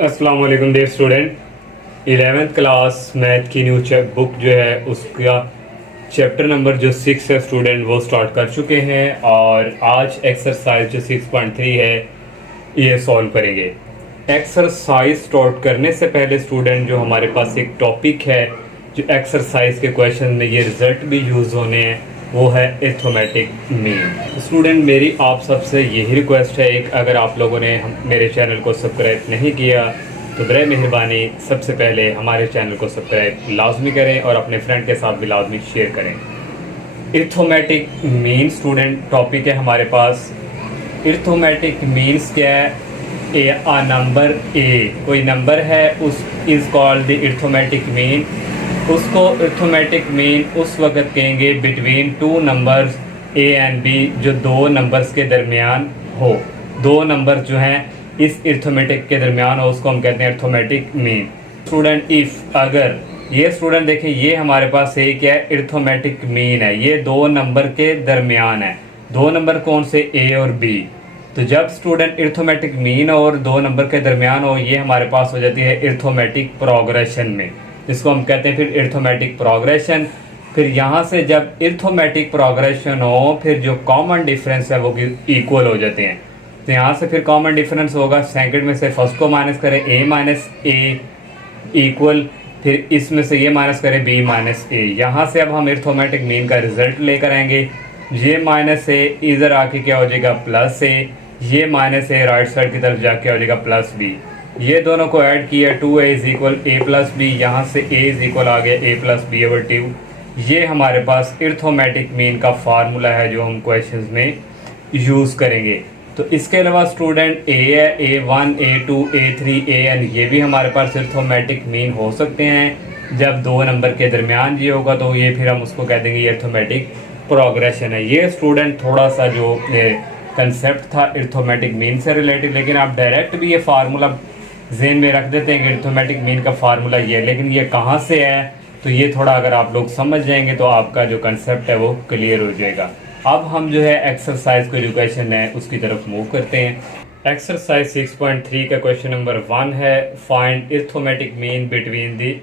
अस्सलाम वालेकुम dear student. 11th class math की न्यू बुक जो है उसका चैप्टर नंबर जो 6 है स्टूडेंट वो स्टार्ट कर चुके हैं और आज एक्सरसाइज जो 6.3 है ये सॉल्व करेंगे। एक्सरसाइज स्टार्ट करने से पहले स्टूडेंट जो हमारे पास एक टॉपिक है जो एक्सरसाइज के क्वेश्चन में ये रिजल्ट भी यूज़ होने हैं वो है अरिथमेटिक मीन। स्टूडेंट मेरी आप सबसे यही रिक्वेस्ट है, एक अगर आप लोगों ने मेरे चैनल को सब्सक्राइब नहीं किया तो बड़े मेहरबानी सबसे पहले हमारे चैनल को सब्सक्राइब लाजमी करें और अपने फ्रेंड के साथ भी लाजमी शेयर करें। अरिथमेटिक मीन स्टूडेंट टॉपिक है हमारे पास। अरिथमेटिक मीन्स क्या है? a नंबर a कोई नंबर है उस is called the arithmetic mean. उसको अरिथमेटिक मीन उस वक्त कहेंगे between two numbers a and b जो दो नंबर्स के दरमियान हो। दो नंबर जो हैं इस अरिथमेटिक के दरमियान हो उसको हम कहते हैं अरिथमेटिक मीन। स्टूडेंट इफ़ अगर ये स्टूडेंट देखें ये हमारे पास एक क्या है अरिथमेटिक मीन है, ये दो नंबर के दरमियान है। दो नंबर कौन से? a और b। तो जब स्टूडेंट अरिथमेटिक मीन और दो नंबर के दरमियान हो ये हमारे पास हो जाती है अरिथमेटिक प्रोग्रेशन में, इसको हम कहते हैं फिर अरिथमेटिक प्रोग्रेशन। फिर यहाँ से जब अरिथमेटिक प्रोग्रेशन हो फिर जो कॉमन डिफरेंस है वो इक्वल हो जाते हैं। तो यहाँ से फिर कॉमन डिफरेंस होगा, सेकंड में से फर्स्ट को माइनस करें a माइनस ए इक्वल, फिर इसमें से ये माइनस करें b माइनस ए। यहाँ से अब हम अरिथमेटिक मीन का रिजल्ट लेकर आएंगे। ये माइनस ए इधर आके क्या हो जाएगा प्लस ए, ये माइनस ए राइट साइड की तरफ जाके हो जाएगा प्लस बी। ये दोनों को ऐड किया 2a is equal A plus B, यहाँ से a इज इक्वल आ गया a प्लस बी ओवर 2। ये हमारे पास अरिथमेटिक मीन का फार्मूला है जो हम क्वेश्चंस में यूज़ करेंगे। तो इसके अलावा स्टूडेंट a है, a1 a2 a3 an ये भी हमारे पास अरिथमेटिक मीन हो सकते हैं। जब दो नंबर के दरमियान ये होगा तो ये फिर हम उसको कह देंगे ये अरिथमेटिक प्रोग्रेशन है। ये स्टूडेंट थोड़ा सा जो कंसेप्ट था अरिथमेटिक मीन से रिलेटेड, लेकिन आप डायरेक्ट भी ये फार्मूला जहन में रख देते हैं कि अरिथमेटिक मीन का फार्मूला ये है, लेकिन ये कहाँ से है तो ये थोड़ा अगर आप लोग समझ जाएंगे तो आपका जो कंसेप्ट है वो क्लियर हो जाएगा। अब हम जो है एक्सरसाइज को एजुकेशन है उसकी तरफ मूव करते हैं। एक्सरसाइज 6.3 का क्वेश्चन नंबर 1 है find arithmetic mean between the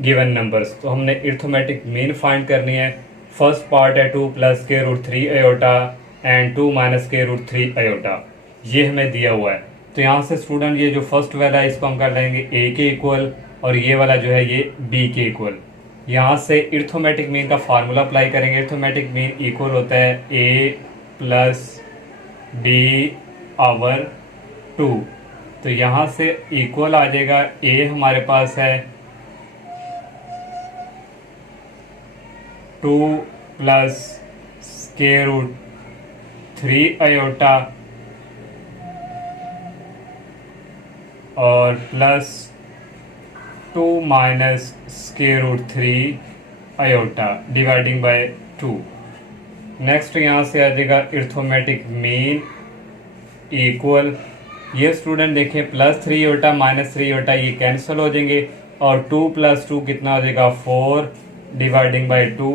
given numbers. तो हमने अरिथमेटिक मीन फाइंड करनी है। फर्स्ट पार्ट है 2 प्लस के रूट 3 आयोटा एंड 2 माइनस के रूट 3 आयोटा, ये हमें दिया हुआ है। तो यहाँ से स्टूडेंट ये जो फर्स्ट वाला है इसको हम कर लेंगे a के इक्वल और ये वाला जो है ये b के इक्वल। यहाँ से अरिथमेटिक मीन का फार्मूला अप्लाई करेंगे। अरिथमेटिक मीन इक्वल होता है a प्लस b आवर 2। तो यहाँ से इक्वल आ जाएगा a हमारे पास है 2 प्लस स्क्वायर रूट 3 आयोटा और plus 2 minus square root 3 iota dividing by 2। Next यहाँ से आ जाएगा अरिथमेटिक मीन इक्वल, ये स्टूडेंट देखें प्लस 3 आयोटा माइनस 3 आयोटा ये कैंसिल हो जाएंगे और 2 प्लस 2 कितना हो जाएगा 4 डिवाइडिंग बाय 2।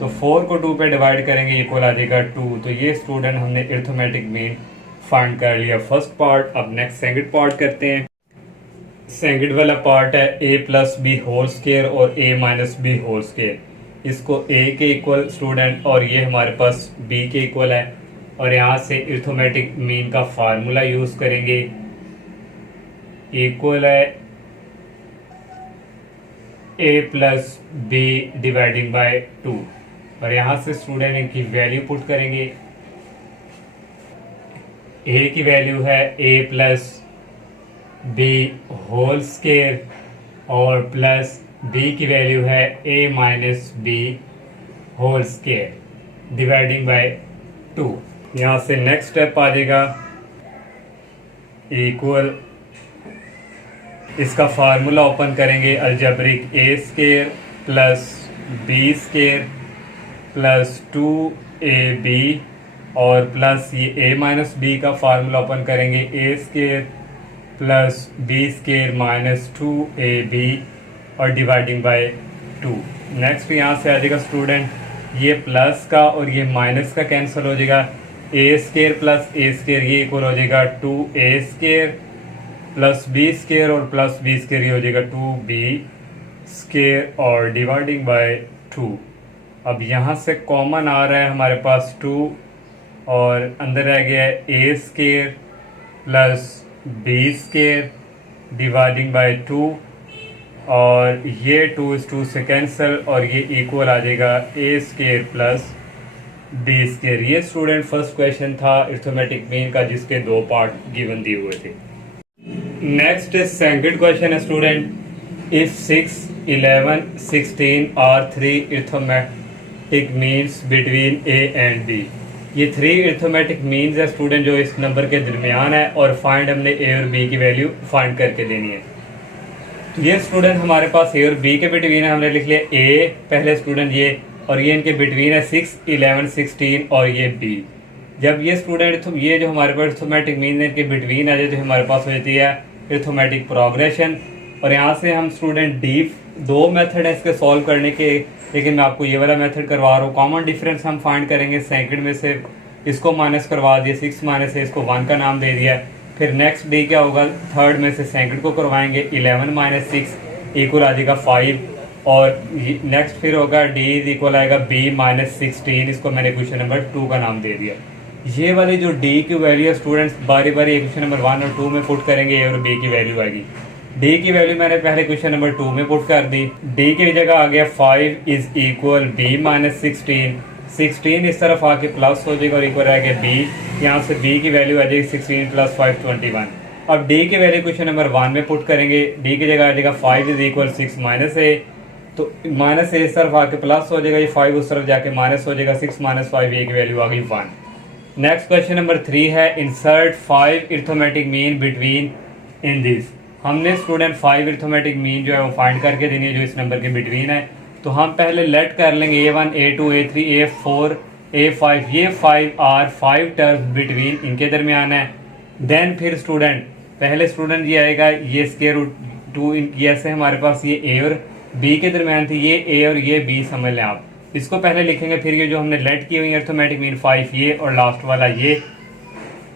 तो 4 को 2 पे डिवाइड करेंगे इक्वल आ जाएगा 2। तो ये स्टूडेंट हमने अरिथमेटिक मीन फाइंड कर लिया फर्स्ट पार्ट। अब नेक्स्ट सेकंड पार्ट करते हैं। सेकंड वाला पार्ट है a plus B whole square और a minus B whole square. इसको a के इक्वल स्टूडेंट और ये हमारे पास b के इक्वल है और यहाँ से अरिथमेटिक मीन का फार्मूला यूज़ करेंगे। इक्वल है a plus B dividing by 2 और यहाँ से स्टूडेंट इनकी वैल्यू पुट करेंगे। a की वैल्यू है a plus B whole square और प्लस b की वैल्यू है a minus B whole square dividing by 2। यहाँ से नेक्स्ट स्टेप आ जाएगा इक्वल, इसका फार्मूला ओपन करेंगे algebraic a square plus b square plus 2ab और प्लस ये a माइनस बी का फार्मूला ओपन करेंगे a square plus B square minus 2ab और डिवाइडिंग बाय 2। नेक्स्ट यहाँ से आ जाएगा स्टूडेंट ये प्लस का और ये माइनस का कैंसिल हो जाएगा, A square plus A square ये इक्वल हो जाएगा 2a square plus B square और प्लस बी स्केयर ये हो जाएगा 2b स्केयर और डिवाइडिंग बाय 2। अब यहाँ से कॉमन आ रहा है हमारे पास 2 और अंदर रह गया है a square plus B square dividing by 2 और ये 2 इस 2 से कैंसिल और ये इक्वल आ जाएगा A square plus B square. ये स्टूडेंट फर्स्ट क्वेश्चन था अरिथमेटिक मीन का जिसके दो पार्ट गिवन दिए हुए थे। नेक्स्ट सेकंड क्वेश्चन है student, if 6, 11, 16 are 3 arithmetic means between A and B. ये 3 अरिथमेटिक मीन्स है स्टूडेंट जो इस नंबर के दरमियान है और फाइंड हमने ए और बी की वैल्यू फाइंड करके देनी है। तो ये स्टूडेंट हमारे पास ए और बी के बिटवीन है, हमने लिख लिया ए पहले स्टूडेंट ये, और ये इनके बिटवीन है 6, 11, 16 और ये बी। जब ये स्टूडेंट ये जो हमारे पास अरिथमेटिक मीन है इनके बिटवीन आ जाए तो हमारे पास हो जाती है अरिथमेटिक प्रोग्रेशन। और यहाँ से हम स्टूडेंट दो मेथड है इसके सॉल्व करने के, लेकिन मैं आपको ये वाला मेथड करवा रहा हूँ। कॉमन डिफरेंस हम फाइंड करेंगे, सेकंड में से इसको माइनस करवा दिया, 6 माइनस से इसको 1 का नाम दे दिया। फिर नेक्स्ट डी क्या होगा, थर्ड में से सेकंड को करवाएंगे, 11 माइनस 6 इक्वल आ जाएगा 5 और नेक्स्ट फिर होगा डी इक्वल आएगा बी माइनस 16, इसको मैंने क्वेश्चन नंबर 2 का नाम दे दिया। ये वाली जो डी की वैल्यू है स्टूडेंट्स बारी बारी क्वेश्चन नंबर 1 और 2 में पुट करेंगे, ए और बी की वैल्यू आएगी। डी की वैल्यू मैंने पहले क्वेश्चन नंबर 2 में पुट कर दी, डी की जगह आ गया 5 इज इक्वल बी माइनस 16 इस तरफ आके प्लस हो जाएगा और इक्वल आ गया बी, यहाँ से बी की वैल्यू आ जाएगी 16 प्लस 5 21। अब डी की वैल्यू क्वेश्चन नंबर 1 में पुट करेंगे, डी की जगह आ जाएगा 5 इज इक्वल 6 माइनस ए, तो माइनस ए इस तरफ आके प्लस हो जाएगा, ये 5 उस तरफ जाके माइनस हो जाएगा, 6 माइनस 5 ए की वैल्यू आ गई 1। नेक्स्ट क्वेश्चन नंबर 3 है insert 5 arithmetic mean between in this. हमने स्टूडेंट 5 अरिथमेटिक मीन जो है वो फाइंड करके देनी है जो इस नंबर के बिटवीन है। तो हम पहले लेट कर लेंगे A1, A2, A3, A4, A5, ये 5 आर 5 टर्म्स बिटवीन इनके दरमियान है। देन फिर स्टूडेंट पहले स्टूडेंट ये आएगा ये स्क्वायर रूट 2, ये ऐसे हमारे पास ये A और B के दरमियान थी, ये A और ये B समझ लें आप, इसको पहले लिखेंगे। फिर ये जो हमने लेट की हुई अरिथमेटिक मीन 5 ये और लास्ट वाला ये,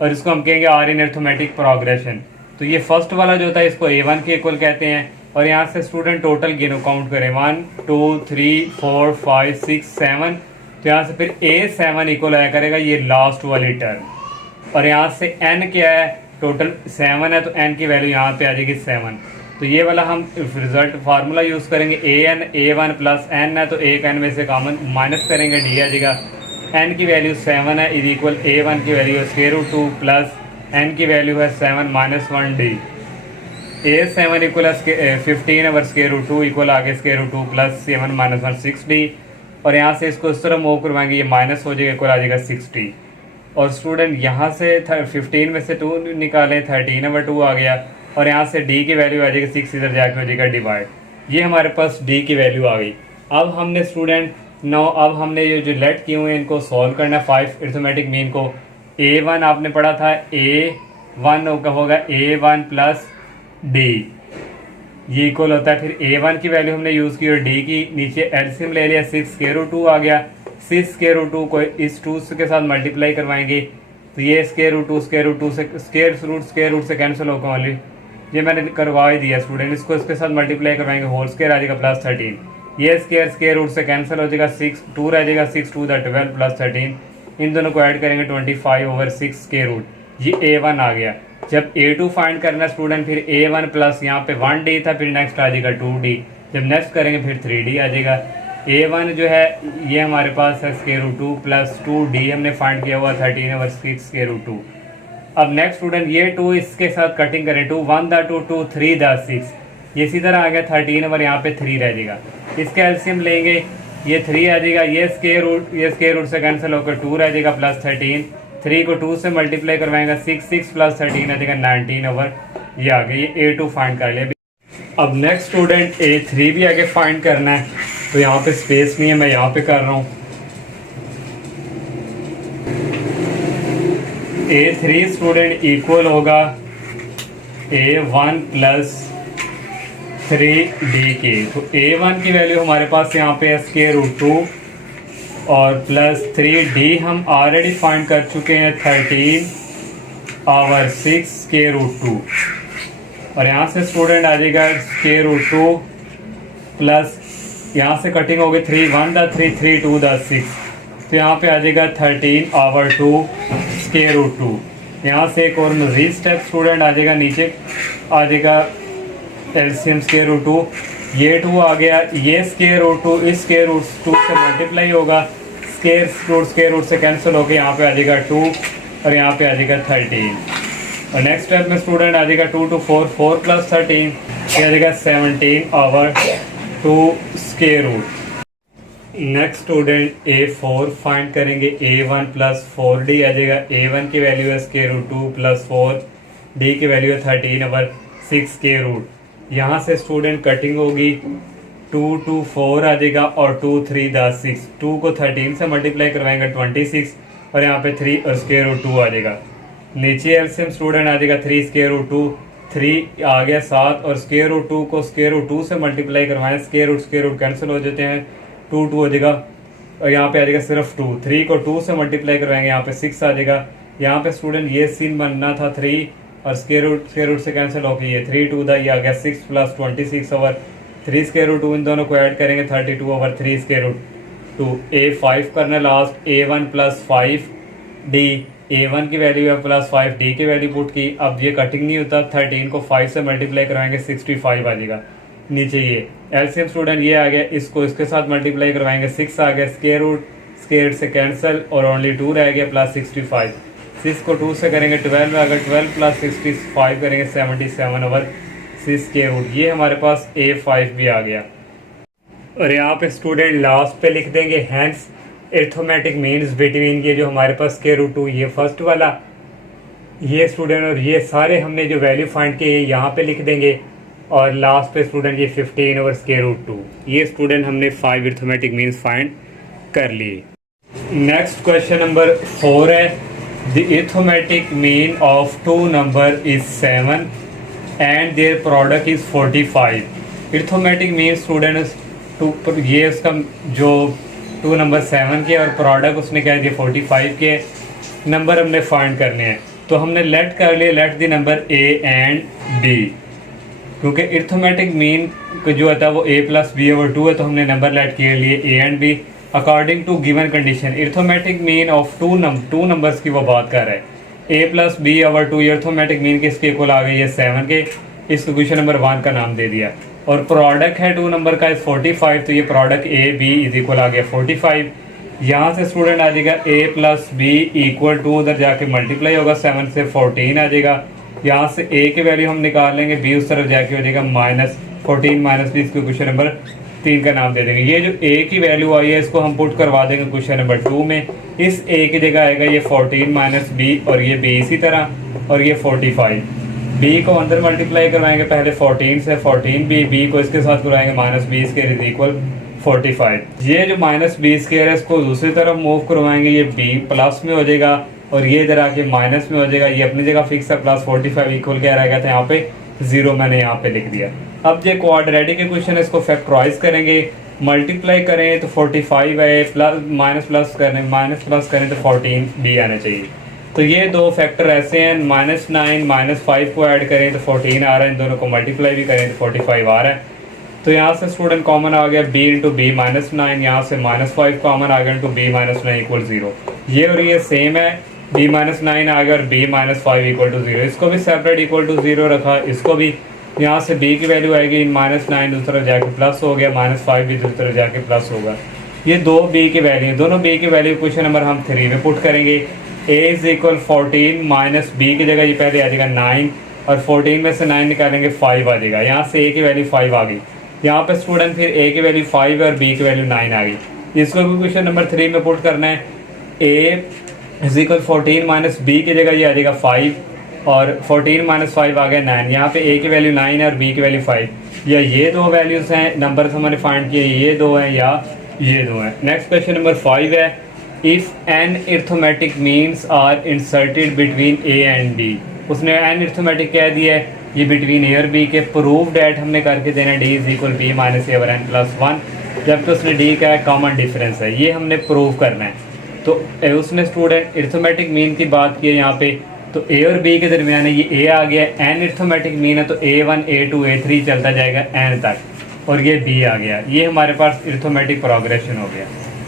और इसको हम कहेंगे आर इन अरिथमेटिक प्रोग्रेशन। तो ये फर्स्ट वाला जो होता है इसको A1 के इक्वल कहते हैं। और यहाँ से स्टूडेंट टोटल गिनो काउंट करें 1 2 3 4 5 6 7, तो यहाँ से फिर A7 इक्वल आया करेगा ये लास्ट वाली टर्म। और यहाँ से n क्या है, टोटल 7 है तो n की वैल्यू यहाँ पे आ जाएगी 7। तो ये वाला हम रिजल्ट फार्मूला यूज़ करेंगे, an A1 प्लस n है तो एक n में से कॉमन माइनस करेंगे, डी आ जाएगा। n की वैल्यू 7 है इज इक्वल A1 की वैल्यू है स्क्वायर रूट 2 प्लस n की वैल्यू है 7 minus 1 d. A7 equal 15 over square root 2 equal आगे square root 2 plus 7 minus 1 6 d. और यहाँ से इसको इस तरह मूव करवाएंगे, ये माइनस हो जाएगा, इक्वल आ जाएगा 60। और स्टूडेंट यहाँ से 15 में से 2 निकालें, 13 ओवर 2 आ गया। और यहाँ से डी की वैल्यू आ जाएगी 6 इधर जाके हो जाएगा डिवाइड, ये हमारे पास डी की वैल्यू आ गई। अब हमने स्टूडेंट अब हमने ये जो लेट किए हुए हैं इनको सॉल्व करना है 5 अरिथमेटिक मीन को। A1 आपने पढ़ा था A1 होगा A1 प्लस डी, ये इक्वल होता है। फिर A1 की वैल्यू हमने यूज़ की और डी की नीचे एलसीएम ले लिया, 6 स्क्वायर रूट 2 आ गया। 6 स्क्वायर रूट 2 को इस 2 के साथ मल्टीप्लाई करवाएंगे तो ये स्क्वायर रूट 2 से स्क्वायर रूट से कैंसिल होगा वाली, ये मैंने करवा ही दिया स्टूडेंट। इसको इसके साथ मल्टीप्लाई करवाएंगे, होल स्क्वायर आ जाएगा प्लस 13, ये स्क्वायर रूट से कैंसिल हो जाएगा, 6 2 रह जाएगा, 6 2 12 प्लस 13, इन दोनों को ऐड करेंगे 25 ओवर 6 स्क्वायर रूट, ये A1 आ गया। जब A2 फाइंड करना स्टूडेंट फिर A1 प्लस यहाँ पे 1D था, फिर नेक्स्ट आ जाएगा 2D, जब नेक्स्ट करेंगे फिर 3D आ जाएगा। A1 जो है ये हमारे पास है स्क्वायर रूट 2 प्लस 2D हमने फाइंड किया हुआ 13 ओवर 6 स्क्वायर रूट 2। अब नेक्स्ट स्टूडेंट ये 2 इसके साथ कटिंग करें, 2 1 द 2 2 3 द 6, ये इसी तरह आ गया 13 ओवर यहाँ पे 3 रह जाएगा। इसका एलसीएम लेंगे, ये 3 आ जाएगा, ये स्क्वायर रूट से कैंसिल होकर 2 रह जाएगा प्लस 13, 3 को 2 से मल्टीप्लाई करवाएंगे 6 प्लस 13 आ जाएगा 19 ओवर, ये आ गया। ये A2 फाइंड कर लिया। अब नेक्स्ट स्टूडेंट A3 भी आगे फाइंड करना है, तो यहाँ पे स्पेस नहीं है, मैं यहाँ पे कर रहा हूँ। A3 स्टूडेंट इक्वल होगा A1 प्लस 3D के। तो A1 की वैल्यू हमारे पास यहाँ पे है स्क्वायर रूट 2 और प्लस 3D हम ऑलरेडी फाइंड कर चुके हैं 13 ओवर 6 स्क्वायर रूट 2। और यहाँ से स्टूडेंट आ जाएगा स्क्वायर रूट 2 प्लस यहाँ से कटिंग होगी 3 1 द 3 3 2 द 6, तो यहाँ पे आ जाएगा 13 ओवर 2 स्क्वायर रूट 2। यहाँ से एक और मजीद स्टेप स्टूडेंट आ जाएगा, नीचे आ जाएगा एलसीएम स्क्वायर रूट 2, ये 2 आ गया, ये स्क्वायर रूट 2 इस स्क्वायर रूट 2 से मल्टीप्लाई होगा, स्क्वायर रूट से कैंसिल होकर यहाँ पे आ जाएगा 2 और यहाँ पे आ जाएगा 13। और नेक्स्ट स्टेप में स्टूडेंट आ जाएगा 2 to 4 4 प्लस 13, ये आ जाएगा 17 over 2 square root. Next student A4 find करेंगे, A1 प्लस 4D आ जाएगा, A1 की वैल्यू है स्क्वायर रूट 2 प्लस 4D की वैल्यू है 13 ओवर 6 स्क्वायर रूट। यहाँ से स्टूडेंट कटिंग होगी 2 to 4 आ जाएगा और 2 3 द 6, 2 को 13 से मल्टीप्लाई करवाएंगे 26 और यहाँ पे 3 और स्क्वायर रूट 2 आ जाएगा। नीचे एलसीएम स्टूडेंट आ जाएगा 3 स्क्वायर रूट 2, 3 आ गया 7 और स्क्वायर रूट 2 को स्क्वायर रूट 2 से मल्टीप्लाई करवाएं, स्क्वायर रूट कैंसिल हो जाते हैं, 2 2 हो जाएगा और यहाँ पे आ जाएगा सिर्फ 2, 3 को 2 से मल्टीप्लाई करवाएंगे, यहाँ पे 6 आ जाएगा। यहाँ पे स्टूडेंट ये सीन बनना था 3 और स्क्वायर रूट से कैंसिल होकर ये 3 2 दा ये आ गया 6 प्लस 26 ओवर 3 स्क्वायर रूट 2, इन दोनों को ऐड करेंगे 32 ओवर 3 स्क्वायर रूट 2। A5 करना last, A1 plus 5D, A1 की वैल्यू है प्लस 5D की वैल्यू पुट की। अब ये कटिंग नहीं होता, 13 को 5 से मल्टीप्लाई करवाएंगे 65 आ जाएगा। नीचे ये एलसीएम स्टूडेंट ये आ गया, इसको इसके साथ मल्टीप्लाई करवाएंगे 6 आ गया, स्क्वायर रूट से कैंसिल और ओनली 2 रह गया प्लस 65, 6 को 2 से करेंगे 12 आ गया, 12 प्लस 65 करेंगे 77 ओवर 6 स्क्वायर रूट। ये हमारे पास A5 भी आ गया। और यहाँ पे स्टूडेंट लास्ट पे लिख देंगे हैंस एर्थोमेटिक मीन्स बिटवीन, ये जो हमारे पास स्क्वायर रूट 2 ये फर्स्ट वाला ये स्टूडेंट और ये सारे हमने जो वैल्यू फाइंड किए यहाँ पे लिख देंगे और लास्ट पे स्टूडेंट ये 15 ओवर स्क्वायर रूट 2, ये स्टूडेंट हमने 5 अरिथमेटिक मीन्स फाइंड कर लिए। नेक्स्ट क्वेश्चन नंबर 4 है, the arithmetic mean of 2 number is 7 and their product is 45। Arithmetic mean student ये उसका जो 2 नंबर 7 के और प्रोडक्ट उसने क्या दिया 45 के, नंबर हमने फाइंड करने हैं। तो हमने लेट कर लिए, let the number A and B, क्योंकि अरिथमेटिक मीन जो होता है वो A प्लस B ओवर 2 है, तो हमने नंबर लेट किए लिए A and B according to given condition. Arithmetic mean of 2 numbers की वो बात कर रहा है, A plus B over 2, arithmetic mean किसके इक्वल आ गई है 7 के, इसको क्वेश्चन नंबर 1 का नाम दे दिया। और प्रोडक्ट है 2 नंबर का 45, तो ये product A B is equal आ गया 45। यहाँ से स्टूडेंट आ जाएगा A plus B equal to, उधर जाके मल्टीप्लाई होगा 7 से 14 आ जाएगा। यहाँ से A की वैल्यू हम निकाल लेंगे, B उस तरफ जाके हो जाएगा -14 माइनस B, इसको क्वेश्चन नंबर 3 का नाम दे देंगे। ये जो A की वैल्यू आई है इसको हम पुट करवा देंगे क्वेश्चन नंबर 2 में, इस A की जगह आएगा ये 14 माइनस B और ये B इसी तरह और ये 45। B को अंदर मल्टीप्लाई करवाएंगे पहले 14 से, 14B को इसके साथ करवाएंगे -B स्क्वायर इज इक्वल 45। ये जो -B स्क्वायर है इसको दूसरी तरफ मूव करवाएंगे, ये B प्लस में हो जाएगा और ये इधर आके माइनस में हो जाएगा, ये अपनी जगह फिक्स है प्लस 45 इक्वल क्या रहेगा, था यहाँ पे 0 मैंने यहाँ पे लिख दिया। अब जो क्वाड्रेटिक के क्वेश्चन है इसको फैक्टराइज करेंगे, मल्टीप्लाई करें तो 45 है, प्लस माइनस प्लस करें तो 14B आना चाहिए। तो ये दो फैक्टर ऐसे हैं, -9 -5 को ऐड करें तो 14 आ रहा है, इन दोनों को मल्टीप्लाई भी करें तो 45 आ रहा है। तो यहाँ से स्टूडेंट कॉमन आ गया B इंटू B -9, यहाँ से -5 कॉमन आ गया इंटू B -9 इक्वल 0। ये और ये सेम है, B -9 आ गया और B -5 इक्वल टू 0, इसको भी सेपरेट इक्वल टू 0 रखा, इसको भी यहाँ से B की वैल्यू आएगी -9 दूसरी तरफ जाके प्लस हो गया, -5 भी दूसरी तरफ जाके प्लस होगा। ये दो B की वैल्यू, दोनों B की वैल्यू क्वेश्चन नंबर हम 3 में पुट करेंगे। A is equal 14 minus B की जगह ये पहले आ जाएगा 9 और 14 में से 9 निकालेंगे 5 आ जाएगा, यहाँ से A की वैल्यू 5 आ गई। यहाँ पे स्टूडेंट फिर A की वैल्यू 5 है और B की वैल्यू 9 आ गई। इसको भी क्वेश्चन नंबर 3 में पुट करना है। A is equal 14 minus B की जगह ये आ जाएगा 5 और 14 माइनस 5 आ गया 9। यहाँ पे A की वैल्यू 9 है और B की वैल्यू 5। या ये दो वैल्यूज हैं, नंबर हमने फाइंड किए, ये दो हैं या ये दो हैं। नेक्स्ट क्वेश्चन नंबर 5 है, if N arithmetic means are inserted between A and B। उसने एन अरिथमेटिक कह दिया है, ये बिटवीन A और B के, प्रूव डैट हमने करके देना D is equal B minus A over n plus 1, जबकि उसने D का कॉमन डिफरेंस है, ये हमने प्रूव करना है। तो उसने स्टूडेंट अरिथमेटिक मीन की बात की है यहाँ पे, तो ए और बी के दरमियान है, ये ए आ गया, एन अर्थमेटिक मीन है तो A1 A2 A3 चलता जाएगा एन तक, और ये बी आ गया। ये हमारे पास अर्थमेटिक प्रोग्रेशन हो गया।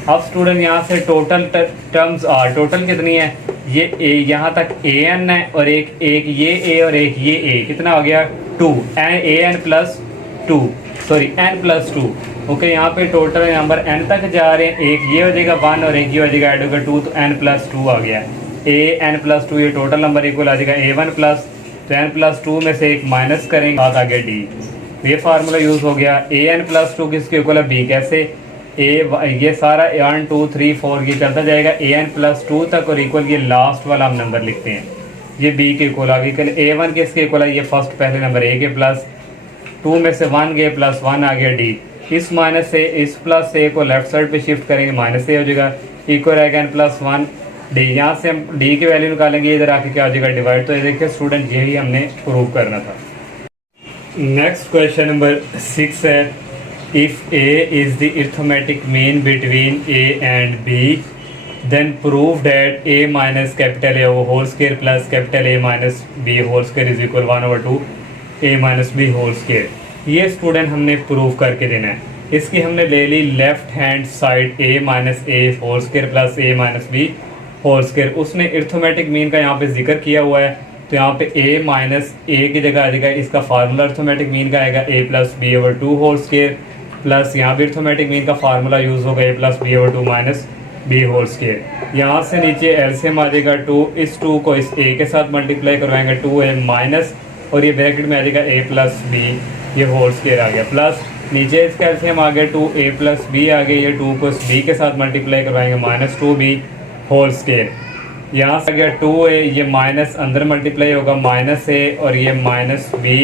अब स्टूडेंट यहाँ से टोटल टर्म्स आर, टोटल कितनी है, ये ए यहाँ तक an है और एक ये a और एक ये a, कितना हो गया 2, an plus 2, sorry n plus 2। Okay, यहाँ पे टोटल नंबर n तक जा रहे हैं, एक ये हो जाएगा 1 और एक ये हो जाएगा ऐड होगा 2, तो n प्लस 2 आ गया। an प्लस 2 ये टोटल नंबर इक्वल आ जाएगा A1 प्लस, तो n प्लस 2 में से एक माइनस करेंगे, बात आ गया d। ये फार्मूला यूज हो गया। an प्लस 2 किसके इक्वल है, b, कैसे, ये सारा 1 2 3 4 ये चलता जाएगा an प्लस 2 तक, और इक्वल ये लास्ट वाला हम नंबर लिखते हैं, ये b के इक्वल आ गया। A1 किसके इक्वल है, ये फर्स्ट पहले नंबर a के प्लस 2 में से 1 गए प्लस 1 आ गया d। इस माइनस से इस प्लस ए को लेफ्ट साइड पे शिफ्ट करेंगे, माइनस ए हो जाएगा, इक्वल रहेगा n प्लस 1 d। यहाँ से हम d की वैल्यू निकालेंगे, इधर आके क्या हो जाएगा डिवाइड। तो ये देखिए स्टूडेंट, यही हमने प्रूव करना था। नेक्स्ट क्वेश्चन नंबर 6 है, if a is the arithmetic mean between a and b, then prove that a minus capital A whole square plus capital A minus b whole square is equal 1/2 a minus b whole square। ये student हमने prove करके देना है। इसकी हमने ले ली left hand side a minus a whole square plus a minus B whole square. उसने अर्थमेटिक मीन का यहाँ पे जिक्र किया हुआ है, तो यहाँ पे a माइनस ए की जगह आ जाएगा, इसका फार्मूला अर्थमेटिक मीन का आएगा a plus B over 2 whole square, plus यहाँ पे अर्थमेटिक मीन का फार्मूला यूज होगा a plus B over 2 minus B whole square. यहाँ से नीचे एलसीएम आ जाएगा 2, इस 2 को इस a के साथ मल्टीप्लाई करवाएंगे 2a माइनस, और ये ब्रैकेट में आ जाएगा a प्लस बी, ये होल स्क्वायर आ गया, प्लस नीचे इसका एलसीएम आ गया 2a प्लस बी आ गया, ये 2 को इस b के साथ मल्टीप्लाई करवाएंगे माइनस 2b होल स्क्वायर। यहाँ से आ गया 2a, ये माइनस अंदर मल्टीप्लाई होगा माइनस a, और ये minus b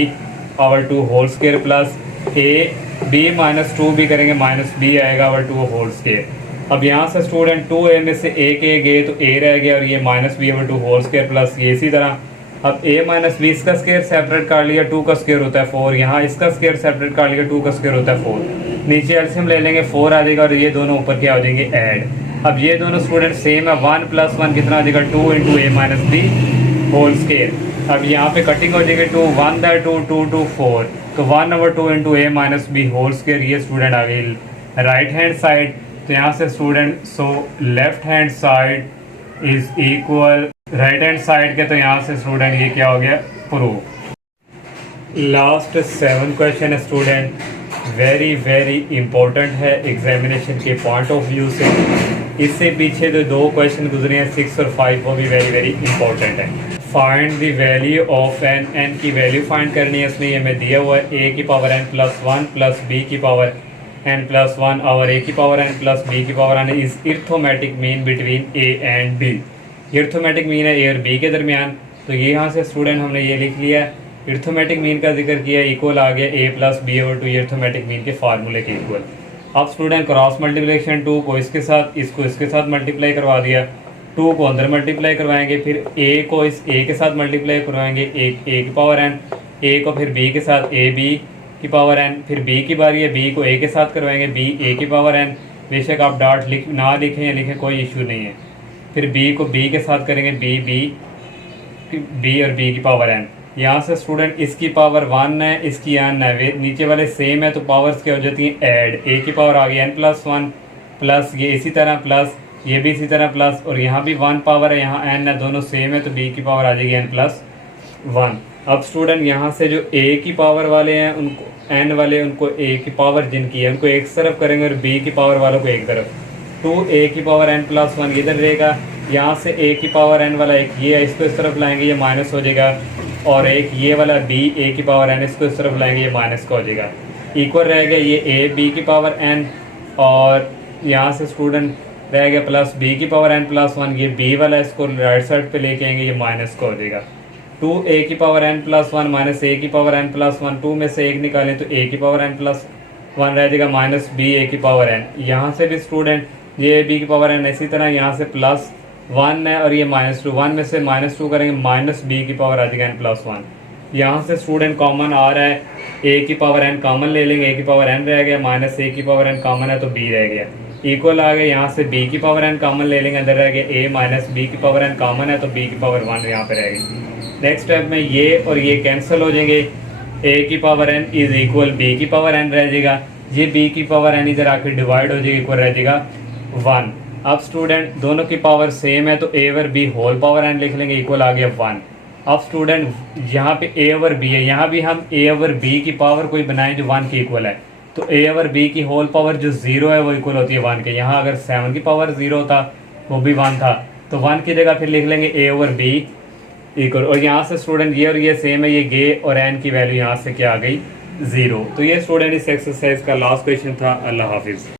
power 2 whole square, plus a b minus 2b करेंगे माइनस b आएगा ओवर 2 होल स्क्वायर। अब यहाँ से स्टूडेंट 2a में से एक a गए तो a रह गया, और ये minus b over 2 whole square, plus ये इसी तरह। अब a माइनस बी इसका स्क्वायर सेपरेट कर लिया, 2 का स्क्वायर होता है 4, यहाँ इसका स्क्वायर सेपरेट कर लिया, 2 का स्क्वायर होता है 4, नीचे एलसीएम ले लेंगे 4 आ जाएगा, और ये दोनों ऊपर क्या हो जाएंगे ऐड। अब ये दोनों स्टूडेंट सेम है, 1 प्लस 1 कितना आ जाएगा 2 इंटू ए माइनस बी होल स्क्वायर। अब यहाँ पे कटिंग हो जाएगी 2 1 दा 2 2 2 4, तो 1/2 इंटू ए माइनस बी होल स्क्वायर। ये स्टूडेंट आ गई राइट हैंड साइड, तो यहाँ से student so left hand side is equal right hand side के, तो यहाँ से स्टूडेंट ये क्या हो गया प्रूव। लास्ट 7 क्वेश्चन है स्टूडेंट, वेरी वेरी इंपॉर्टेंट है एग्जामिनेशन के पॉइंट ऑफ व्यू से। इससे पीछे जो 2 क्वेश्चन गुजरे हैं 6 और 5, वो भी वेरी वेरी इंपॉर्टेंट है। Find the value of N, N की वैल्यू फाइंड करनी है, इसमें ये मैं दिया हुआ है a की power n plus 1 plus b की पावर n प्लस 1 और a की पावर n प्लस b की power n is arithmetic mean between a and b। ये अर्थमेटिक मीन है a और b के दरमियान, तो ये यहाँ से स्टूडेंट हमने ये लिख लिया, अर्थमेटिक मीन का जिक्र किया, इक्वल आ गया a प्लस बी ओवर 2, ये अर्थमेटिक मीन के फार्मूले के इक्वल। अब स्टूडेंट क्रॉस मल्टीप्लिकेशन 2 को इसके साथ, इसको इसके साथ मल्टीप्लाई करवा दिया, 2 को अंदर मल्टीप्लाई करवाएंगे, फिर a को इस a के साथ मल्टीप्लाई करवाएंगे, एक a की पावर n, a को फिर b के साथ a b की पावर n, फिर b की बारी है, b को a के साथ करवाएंगे b a की पावर n। बेशक आप डॉट ना लिखें या लिखें कोई इशू नहीं है। फिर b को b के साथ करेंगे b और b की पावर n। यहाँ से स्टूडेंट इसकी पावर 1 है, इसकी n है, वे नीचे वाले सेम है, तो पावर्स क्या हो जाती हैं ऐड। a की पावर आ गई n प्लस 1, प्लस ये इसी तरह, प्लस ये भी इसी तरह, प्लस और यहाँ भी 1 पावर है, यहाँ n है, दोनों सेम है, तो b की पावर आ जाएगी n प्लस 1। अब स्टूडेंट यहाँ से जो a की पावर वाले हैं उनको, n वाले उनको a की पावर जिनकी है उनको एक तरफ करेंगे, और b की पावर वालों को एक तरफ। 2a की पावर n प्लस 1 इधर रहेगा, यहाँ से a की पावर n वाला एक ये है, इसको इस तरफ लाएंगे, ये माइनस हो जाएगा, और एक ये वाला b a की पावर n, इसको इस तरफ लाएंगे, ये माइनस का हो जाएगा। इक्वल रह गया ये a b की पावर n, और यहाँ से स्टूडेंट रह गया प्लस b की पावर n प्लस 1, ये b वाला इसको राइट साइड पे लेके आएंगे, ये माइनस का हो जाएगा। 2a की power n plus 1 minus a की पावर n प्लस 1, 2 में से एक निकालें तो a की पावर n प्लस 1 रह जाएगा, माइनस b a की पावर n। यहाँ से भी स्टूडेंट ये b की पावर n, इसी तरह यहाँ से प्लस 1 है, और ये माइनस 2, 1 में से माइनस 2 करेंगे, माइनस b की पावर आ जाएगा n प्लस 1। यहाँ से स्टूडेंट कॉमन आ रहा है, a की पावर n कॉमन ले लेंगे, a की पावर n रह गया, माइनस a की पावर n कॉमन है तो b रह गया। इक्वल आ गए, यहाँ से b की पावर n कॉमन ले लेंगे, अंदर रह गया a माइनस बी की पावर n कॉमन है तो b की पावर 1 यहाँ पे रह गई। नेक्स्ट स्टेप में ये और ये कैंसिल हो जाएंगे, a की power n is equal b की पावर n रह जाएगा, ये b की पावर n इधर आकर डिवाइड हो जाएगी, इक्वल रह जाएगा 1। अब स्टूडेंट दोनों की पावर सेम है तो a over b whole power n लिख लेंगे, इक्वल आ गया 1। अब स्टूडेंट यहाँ पे a ओवर b है, यहाँ भी हम a ओवर b की पावर कोई बनाएं जो 1 की इक्वल है, तो a ओवर b की होल पावर जो 0 है वो इक्वल होती है 1 के। यहाँ अगर 7 की पावर 0 था वो भी 1 था, तो 1 की जगह फिर लिख लेंगे a ओवर b इक्वल, और यहाँ से स्टूडेंट ये और ये सेम है, ये a और n की वैल्यू यहाँ से क्या आ गई 0। तो ये स्टूडेंट इस एक्सरसाइज का लास्ट क्वेश्चन था। अल्लाह हाफिज़।